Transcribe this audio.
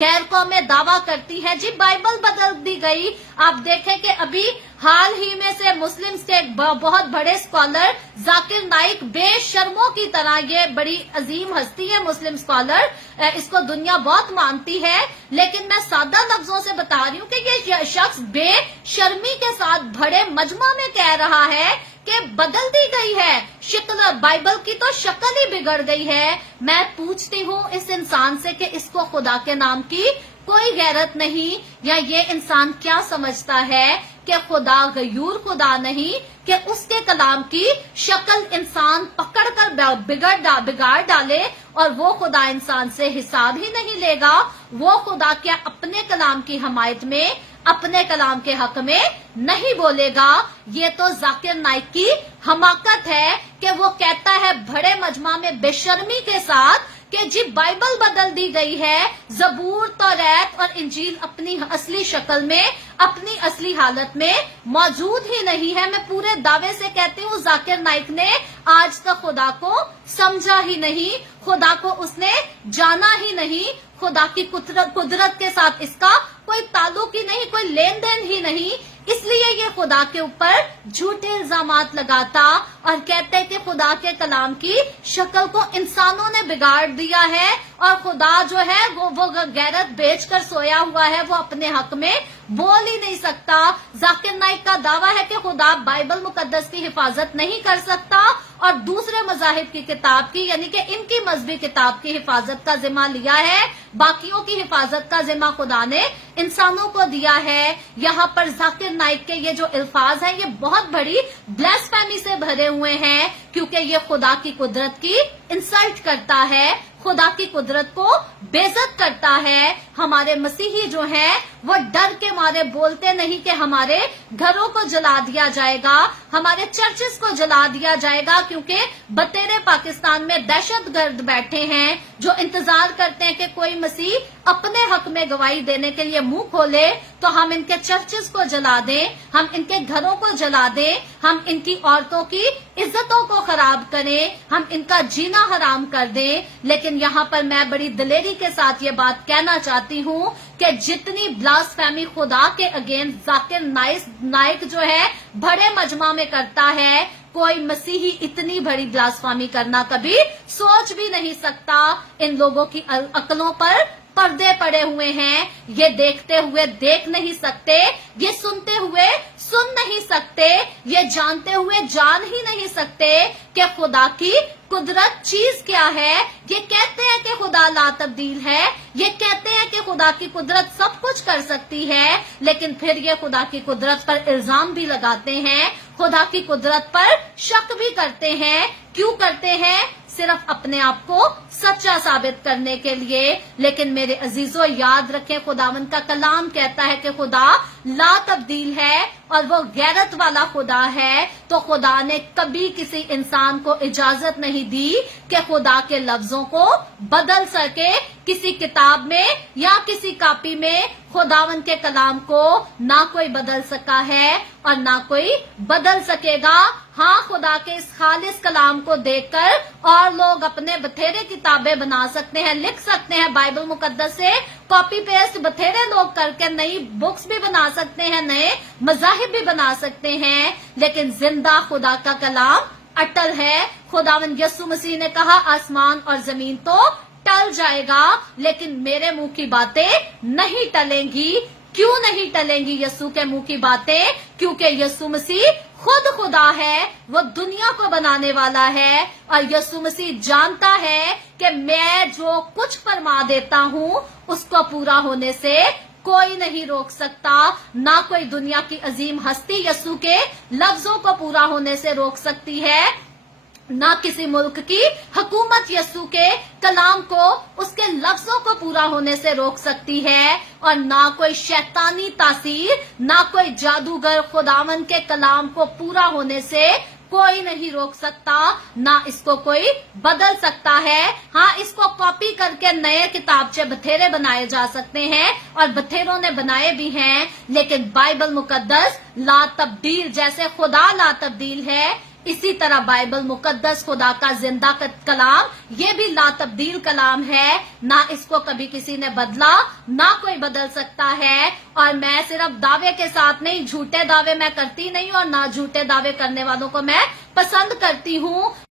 गैर कौमें दावा करती है जी बाइबल बदल दी गई। आप देखें कि अभी हाल ही में से मुस्लिम के एक बहुत बड़े स्कॉलर जाकिर नाइक बेशर्मों की तरह, ये बड़ी अजीम हस्ती है मुस्लिम स्कॉलर, इसको दुनिया बहुत मानती है, लेकिन मैं सादा लफ्जों से बता रही हूँ कि ये शख्स बेशर्मी के साथ बड़े मजमा में कह रहा है कि बदल दी गई है शक्ल, बाइबल की तो शक्ल ही बिगड़ गई है। मैं पूछती हूँ इस इंसान से कि इसको खुदा के नाम की कोई गैरत नहीं, या ये इंसान क्या समझता है कि खुदा गयूर खुदा नहीं, कि उसके कलाम की शक्ल इंसान पकड़कर बिगाड़ डाले और वो खुदा इंसान से हिसाब ही नहीं लेगा। वो खुदा क्या अपने कलाम की हमायत में, अपने कलाम के हक में नहीं बोलेगा? ये तो जाकिर नाइक की हमाकत है कि वो कहता है बड़े मजमा में बेशर्मी के साथ कि जी बाइबल बदल दी गई है, जबूर, तौरात और इंजील अपनी असली शक्ल में, अपनी असली हालत में मौजूद ही नहीं है। मैं पूरे दावे से कहती हूँ जाकिर नाइक ने आज तक खुदा को समझा ही नहीं, खुदा को उसने जाना ही नहीं, खुदा की कुदरत के साथ इसका कोई ताल्लुक ही नहीं, कोई लेन देन ही नहीं, इसलिए ये खुदा के ऊपर झूठे इल्जामात लगाता और कहते हैं कि खुदा के कलाम की शक्ल को इंसानों ने बिगाड़ दिया है और खुदा जो है वो गैरत बेचकर सोया हुआ है, वो अपने हक में बोल ही नहीं सकता। जाकिर नाइक का दावा है कि खुदा बाइबल मुकद्दस की हिफाजत नहीं कर सकता और दूसरे मजाहिब की किताब की, यानी कि इनकी मजहबी किताब की हिफाजत का जिम्मा लिया है, बाकियों की हिफाजत का जिम्मा खुदा ने इंसानों को दिया है। यहाँ पर जाकिर नाइक के ये जो अल्फाज हैं ये बहुत बड़ी ब्लास्फेमी से भरे हुए हैं, क्योंकि ये खुदा की कुदरत की इंसल्ट करता है, खुदा की कुदरत को बेइज्जत करता है। हमारे मसीही जो हैं वो डर के मारे बोलते नहीं कि हमारे घरों को जला दिया जाएगा, हमारे चर्चेस को जला दिया जाएगा, क्योंकि बतेरे पाकिस्तान में दहशतगर्द बैठे हैं जो इंतजार करते हैं कि कोई मसीह अपने हक में गवाही देने के लिए मुंह खोले तो हम इनके चर्चेस को जला दें, हम इनके घरों को जला दें, हम इनकी औरतों की इज्जतों को खराब करें, हम इनका जीना हराम कर दें। लेकिन यहाँ पर मैं बड़ी दिलेरी के साथ ये बात कहना चाहती हूँ कि जितनी ब्लास्फेमी खुदा के अगेंस्ट जाकिर नाइक जो है बड़े मजमा में करता है, कोई मसीही इतनी बड़ी ब्लास्फेमी करना कभी सोच भी नहीं सकता। इन लोगों की अकलों पर पर्दे पड़े हुए हैं, ये देखते हुए देख नहीं सकते, ये सुनते हुए सुन नहीं सकते, ये जानते हुए जान ही नहीं सकते कि खुदा की कुदरत चीज क्या है। ये कहते हैं कि खुदा ला तब्दील है, ये कहते हैं कि खुदा की कुदरत सब कुछ कर सकती है, लेकिन फिर ये खुदा की कुदरत पर इल्जाम भी लगाते हैं, खुदा की कुदरत पर शक भी करते हैं। क्यों करते हैं? सिर्फ अपने आप को सच्चा साबित करने के लिए। लेकिन मेरे अजीजों याद रखें, खुदावन का कलाम कहता है कि खुदा ला तब्दील है और वो गैरत वाला खुदा है। तो खुदा ने कभी किसी इंसान को इजाजत नहीं दी कि खुदा के लफ्जों को बदल सके। किसी किताब में या किसी कॉपी में खुदावन के कलाम को ना कोई बदल सका है और ना कोई बदल सकेगा। हाँ, खुदा के इस खालिस कलाम को देखकर और लोग अपने बथेरे किताबें बना सकते हैं, लिख सकते हैं, बाइबल मुकद्दस से कॉपी पेस्ट बथेरे लोग करके नई बुक्स भी बना सकते हैं, नए मजाहिब भी बना सकते हैं, लेकिन जिंदा खुदा का कलाम अटल है। खुदावन यीशु मसीह ने कहा आसमान और जमीन तो टल जाएगा, लेकिन मेरे मुंह की बातें नहीं टलेंगी। क्यों नहीं टलेंगी यीशु के मुंह की बातें? क्योंकि यीशु मसीह खुद खुदा है, वो दुनिया को बनाने वाला है और यीशु मसीह जानता है कि मैं जो कुछ फरमा देता हूँ उसको पूरा होने से कोई नहीं रोक सकता। ना कोई दुनिया की अजीम हस्ती यीशु के लफ्जों को पूरा होने से रोक सकती है, ना किसी मुल्क की हुकूमत यीशु के कलाम को, उसके लफ्जों को पूरा होने से रोक सकती है, और ना कोई शैतानी तासीर, ना कोई जादूगर खुदावन के कलाम को पूरा होने से कोई नहीं रोक सकता, ना इसको कोई बदल सकता है। हाँ, इसको कॉपी करके नए किताबचे बथेरे बनाए जा सकते हैं और बथेरों ने बनाए भी हैं, लेकिन बाइबल मुकद्दस ला तब्दील, जैसे खुदा ला तब्दील है, इसी तरह बाइबल मुकद्दस खुदा का जिंदा कलाम, ये भी ला तब्दील कलाम है, ना इसको कभी किसी ने बदला, ना कोई बदल सकता है। और मैं सिर्फ दावे के साथ नहीं, झूठे दावे मैं करती नहीं और ना झूठे दावे करने वालों को मैं पसंद करती हूँ।